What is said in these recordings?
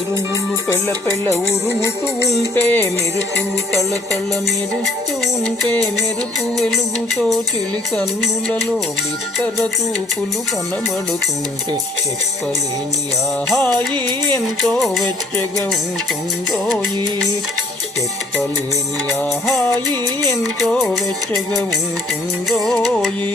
ఉరుములు పెళ్ళ పెళ్ళ ఉరుముతూ ఉంటే, మెరుపులు తళ్ళ తళ్ళ మెరుస్తూ ఉంటే, మెరుపు వెలుగుతో చెలి కన్నులలో బిత్తర చూపులు కనబడుతుంటే, చెప్పలేని ఆహాయి ఎంతో వెచ్చగా ఉంటుందోయి. చెప్పలేని ఆహాయి ఎంతో వెచ్చగా ఉంటుందోయి.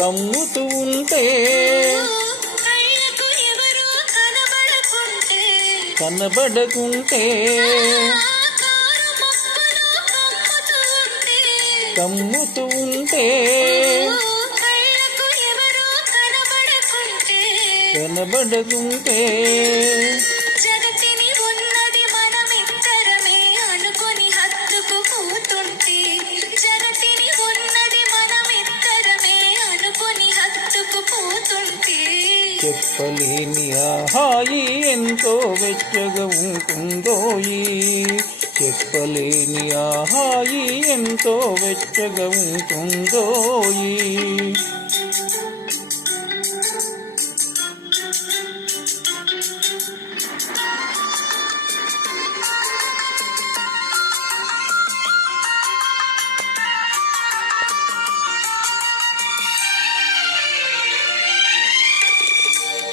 కమ్ముతూ ఉంటే కనబడకుంటే, కమ్ముతూ ఉంటే కనబడకుంటే, చెప్పలేని ఆహాయి ఎంతో వెచ్చగా ఉంటుందోయి. చెప్పలేని ఆహాయి ఎంతో వెచ్చగా ఉంటుందోయి.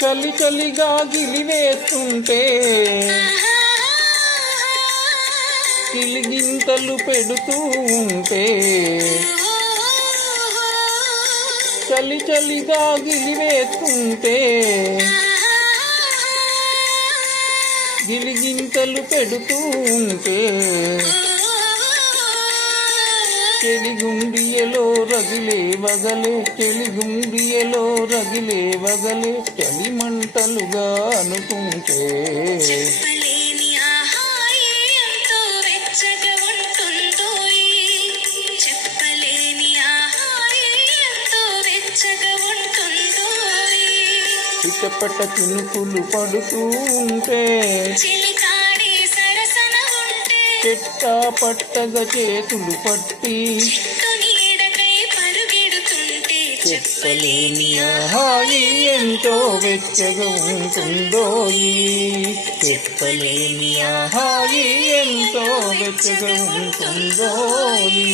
చలి చలిగా గిలివేస్తుంటే, గిలిగింతలు పెడుతూ ఉంటే, చలి చలిగా గిలివేస్తుంటే, గిలిగింతలు పెడుతూ ఉంటే, చెలిగుండియలో రగిలే వగలే, చెలిగుండియలో రగిలే వగలే, చలిమంటలుగా అనుకుంటే, చెప్పలేని ఆహాయి ఎంతో వెచ్చగా ఉంటుందోయి. చెప్పలేని ఆహాయి ఎంతో వెచ్చగా ఉంటుందోయి. చిటపట చినుకులు పడుతూ ఉంటే, చెట్టా పట్టగా చేతులు పట్టి, చెప్పలేని ఆహాయి ఎంతో వెచ్చగా ఉంటుందోయి. చెప్పలేని ఆహాయి ఎంతో వెచ్చగా ఉంటుందోయి.